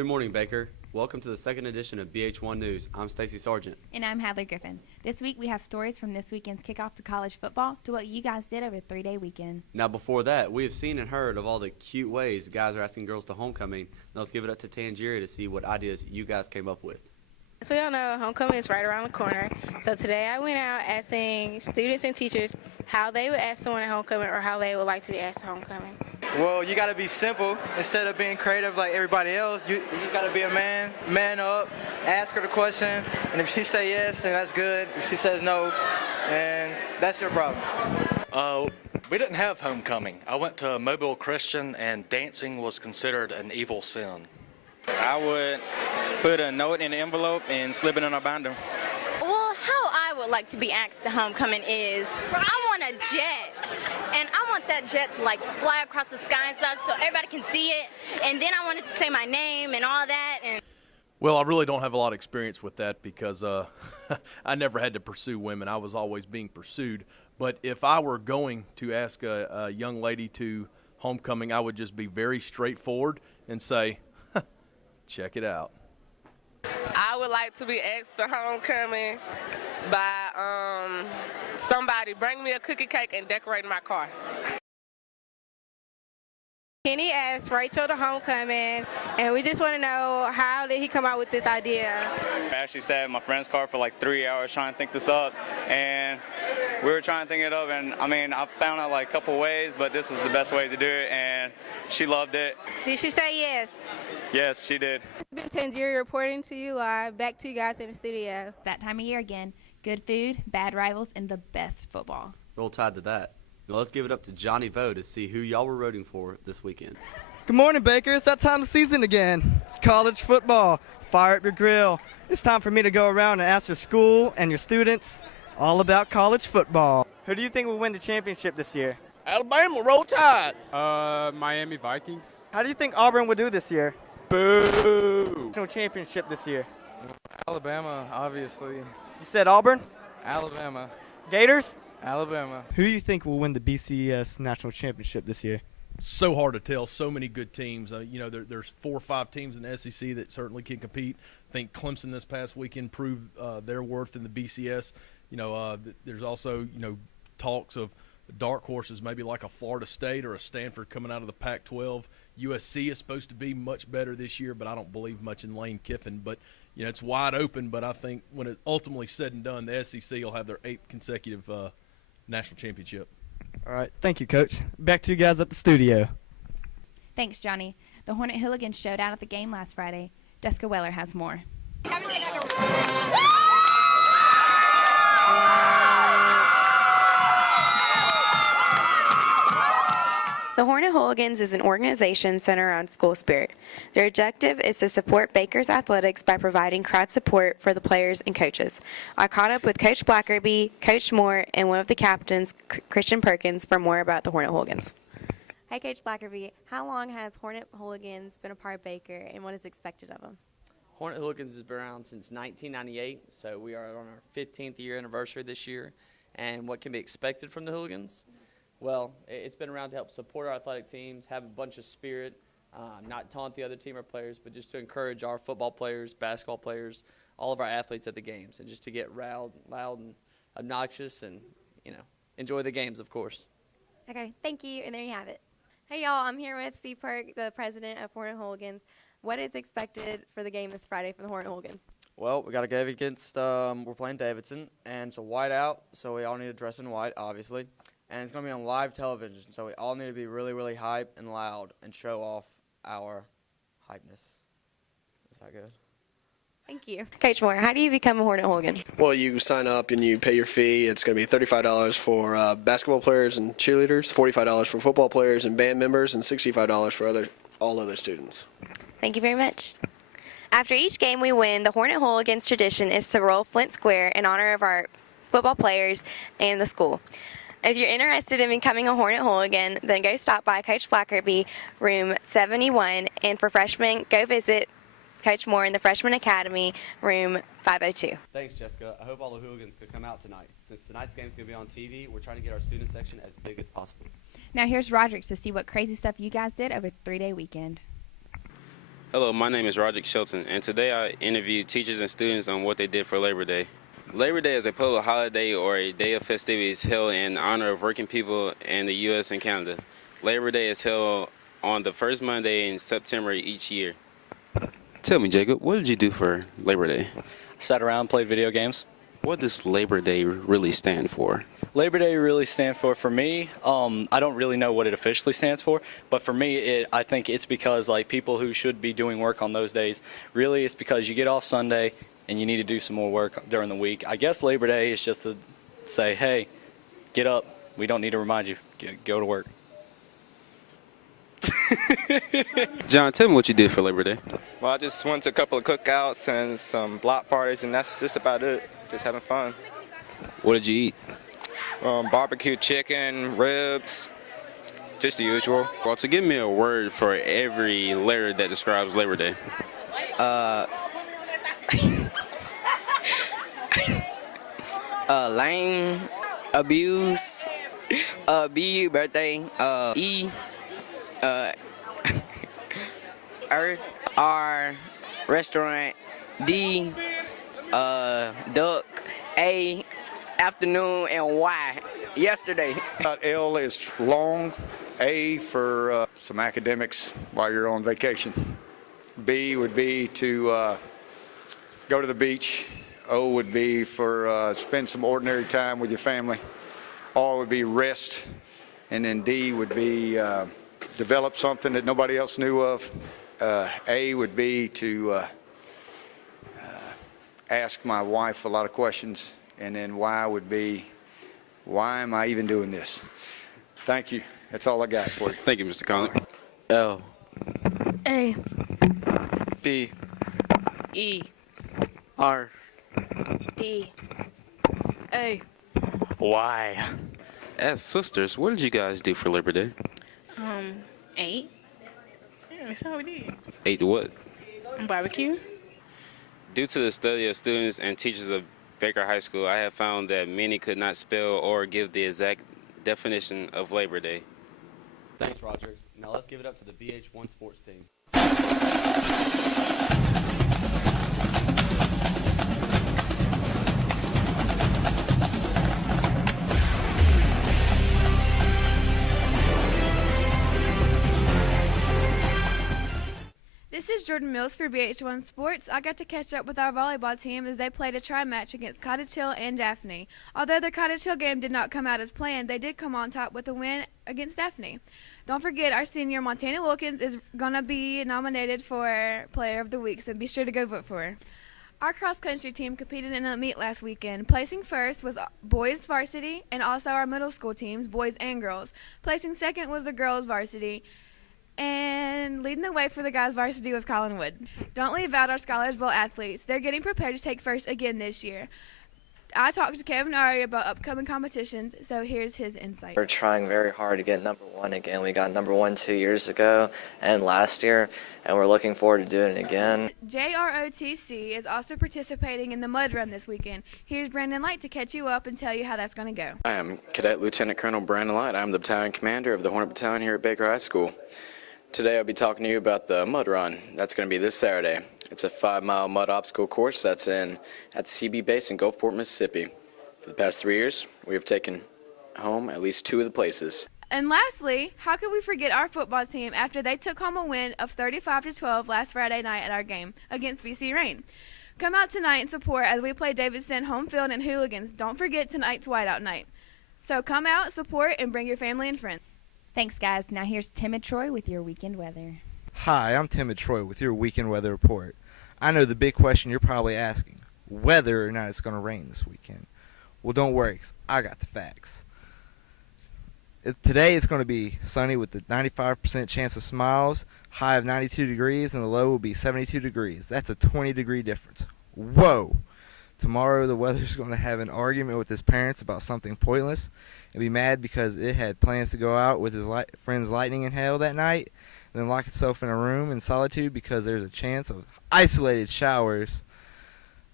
Good morning, Baker. Welcome to the second edition of BH1 News. I'm Stacy Sargent. And I'm Hadley Griffin. This week we have stories from this weekend's kickoff to college football to what you guys did over the 3-day weekend. Now, before that, we have seen and heard of all the cute ways guys are asking girls to homecoming. Now let's give it up to Tangieri to see what ideas you guys came up with. As we all know, homecoming is right around the corner. So today I went out asking students and teachers how they would ask someone at homecoming or how they would like to be asked at homecoming. Well, you got to be simple. Instead of being creative like everybody else, you got to be a man up, ask her the question, and if she say yes, then that's good. If she says no, then that's your problem. We didn't have homecoming. I went to a Mobile Christian, and dancing was considered an evil sin. I would put a note in the envelope and slip it in a binder. Well, how I would like to be asked to homecoming is, I want a jet, and I want that jet to like fly across the sky and stuff so everybody can see it, and then I want it to say my name and all that. And well, I really don't have a lot of experience with that because I never had to pursue women. I was always being pursued. But if I were going to ask a young lady to homecoming, I would just be very straightforward and say, check it out. I would like to be asked to homecoming by somebody bring me a cookie cake and decorate my car. Kenny asked Rachel to homecoming, and we just want to know, how did he come out with this idea? I actually sat in my friend's car for like 3 hours trying to think this up, and we were trying to think it up, and I found out like a couple ways, but this was the best way to do it, and she loved it. Did she say yes? Yes, she did. It's been Tangieri reporting to you live. Back to you guys in the studio. That time of year again, good food, bad rivals, and the best football. Roll Tide to that. Now let's give it up to Johnny Vo to see who y'all were rooting for this weekend. Good morning, Baker. It's that time of season again. College football. Fire up your grill. It's time for me to go around and ask your school and your students all about college football. Who do you think will win the championship this year? Alabama, Roll Tide. Miami Vikings. How do you think Auburn will do this year? Boo! National championship this year. Alabama, obviously. You said Auburn? Alabama. Gators? Alabama. Who do you think will win the BCS national championship this year? So hard to tell. So many good teams. There's 4 or 5 teams in the SEC that certainly can compete. I think Clemson this past weekend proved their worth in the BCS. There's also talks of dark horses, maybe like a Florida State or a Stanford coming out of the Pac-12. USC is supposed to be much better this year, but I don't believe much in Lane Kiffin. But it's wide open. But I think when it's ultimately said and done, the SEC will have their 8th consecutive national championship. All right. Thank you, Coach. Back to you guys at the studio. Thanks, Johnny. The Hornet Hooligans showed out at the game last Friday. Jessica Weller has more. The Hornet Hooligans is an organization centered around school spirit. Their objective is to support Baker's athletics by providing crowd support for the players and coaches. I caught up with Coach Blackerby, Coach Moore, and one of the captains, Christian Perkins, for more about the Hornet Hooligans. Hi, Coach Blackerby. How long has Hornet Hooligans been a part of Baker, and what is expected of them? Hornet Hooligans has been around since 1998, so we are on our 15th year anniversary this year. And what can be expected from the Hooligans? Well, it's been around to help support our athletic teams, have a bunch of spirit, not taunt the other team or players, but just to encourage our football players, basketball players, all of our athletes at the games, and just to get loud and obnoxious and, enjoy the games, of course. Okay, thank you, and there you have it. Hey, y'all, I'm here with Steve Perk, the president of Hornet Hooligans. What is expected for the game this Friday from the Hornet Hooligans? Well, we got a game against, we're playing Davidson, and it's a white out, so we all need to dress in white, obviously. And it's going to be on live television, so we all need to be really, really hype and loud and show off our hypeness. Is that good? Thank you. Coach Moore, how do you become a Hornet Hooligan? Well, you sign up and you pay your fee. It's going to be $35 for basketball players and cheerleaders, $45 for football players and band members, and $65 for all other students. Thank you very much. After each game we win, the Hornet Hooligans tradition is to roll Flint Square in honor of our football players and the school. If you're interested in becoming a Hornet Hooligan, then go stop by Coach Blackerby, room 71, and for freshmen, go visit Coach Moore in the Freshman Academy, room 502. Thanks, Jessica. I hope all the Hooligans could come out tonight. Since tonight's game is going to be on TV, we're trying to get our student section as big as possible. Now here's Roderick to see what crazy stuff you guys did over the 3-day weekend. Hello, my name is Roderick Shelton, and today I interviewed teachers and students on what they did for Labor Day. Labor Day is a public holiday or a day of festivities held in honor of working people in the U.S. and Canada. Labor Day is held on the first Monday in September each year. Tell me, Jacob, what did you do for Labor Day? Sat around, played video games. What does Labor Day really stand for? Labor Day really stands for me, I don't really know what it officially stands for, but for me, I think it's because like people who should be doing work on those days, really it's because you get off Sunday and you need to do some more work during the week. I guess Labor Day is just to say, hey, get up. We don't need to remind you. Go to work. John, tell me what you did for Labor Day. Well, I just went to a couple of cookouts and some block parties, and that's just about it. Just having fun. What did you eat? Barbecue chicken, ribs, just the usual. Well, to give me a word for every letter that describes Labor Day. Lame, abuse, B, birthday, E, Earth, R, restaurant, D, duck, A, afternoon, and Y, yesterday. L is long, A for some academics while you're on vacation. B would be to go to the beach. O would be for spend some ordinary time with your family. R would be rest. And then D would be develop something that nobody else knew of. A would be to ask my wife a lot of questions. And then Y would be, why am I even doing this? Thank you. That's all I got for you. Thank you, Mr. Conley. L, A, B, E, R, D, A, Y. As sisters, what did you guys do for Labor Day? 8. Yeah, that's all we did. Ate what? Barbecue. Due to the study of students and teachers of Baker High School, I have found that many could not spell or give the exact definition of Labor Day. Thanks, Rogers. Now let's give it up to the BH1 sports team. This is Jordan Mills for BH1 Sports. I got to catch up with our volleyball team as they played a tri-match against Cottage Hill and Daphne. Although their Cottage Hill game did not come out as planned, they did come on top with a win against Daphne. Don't forget, our senior Montana Wilkins is going to be nominated for Player of the Week, so be sure to go vote for her. Our cross-country team competed in a meet last weekend. Placing first was boys varsity and also our middle school teams, boys and girls. Placing second was the girls varsity. And leading the way for the guys varsity was Collinwood. Don't leave out our Scholars Bowl athletes. They're getting prepared to take first again this year. I talked to Kevin Ari about upcoming competitions, so here's his insight. We're trying very hard to get number one again. We got number one 2 years ago and last year, and we're looking forward to doing it again. JROTC is also participating in the mud run this weekend. Here's Brandon Light to catch you up and tell you how that's going to go. I am Cadet Lieutenant Colonel Brandon Light. I'm the battalion commander of the Hornet Battalion here at Baker High School. Today I'll be talking to you about the mud run. That's going to be this Saturday. It's a 5-mile mud obstacle course that's at the CB base in Gulfport, Mississippi. For the past 3 years, we have taken home at least 2 of the places. And lastly, how could we forget our football team after they took home a win of 35-12 last Friday night at our game against BC Rain? Come out tonight and support as we play Davidson home field and Hooligans. Don't forget tonight's whiteout night. So come out, support, and bring your family and friends. Thanks, guys. Now here's Timid Troy with your weekend weather. Hi, I'm Timid Troy with your weekend weather report. I know the big question you're probably asking, whether or not it's going to rain this weekend. Well, don't worry, 'cause I got the facts. Today it's going to be sunny with a 95% chance of smiles, high of 92 degrees, and the low will be 72 degrees. That's a 20-degree difference. Whoa! Tomorrow the weather's going to have an argument with his parents about something pointless and be mad because it had plans to go out with his friends Lightning and Hale that night, and then lock itself in a room in solitude because there's a chance of isolated showers.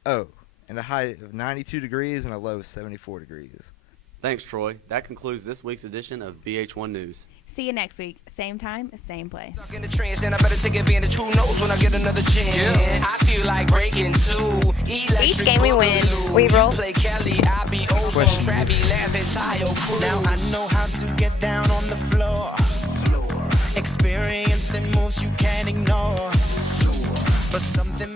Oh, and a high of 92 degrees and a low of 74 degrees. Thanks, Troy. That concludes this week's edition of BH1 News. See you next week. Same time, same place. In the trance, and I better take advantage. Who knows when I get another chance? I feel like breaking two. Each game we win, we roll. Play Kelly, I be Ozone, Travi, Laz, and Tayo Cruz. Now I know how to get down on the floor. Experience the moves you can't ignore. But something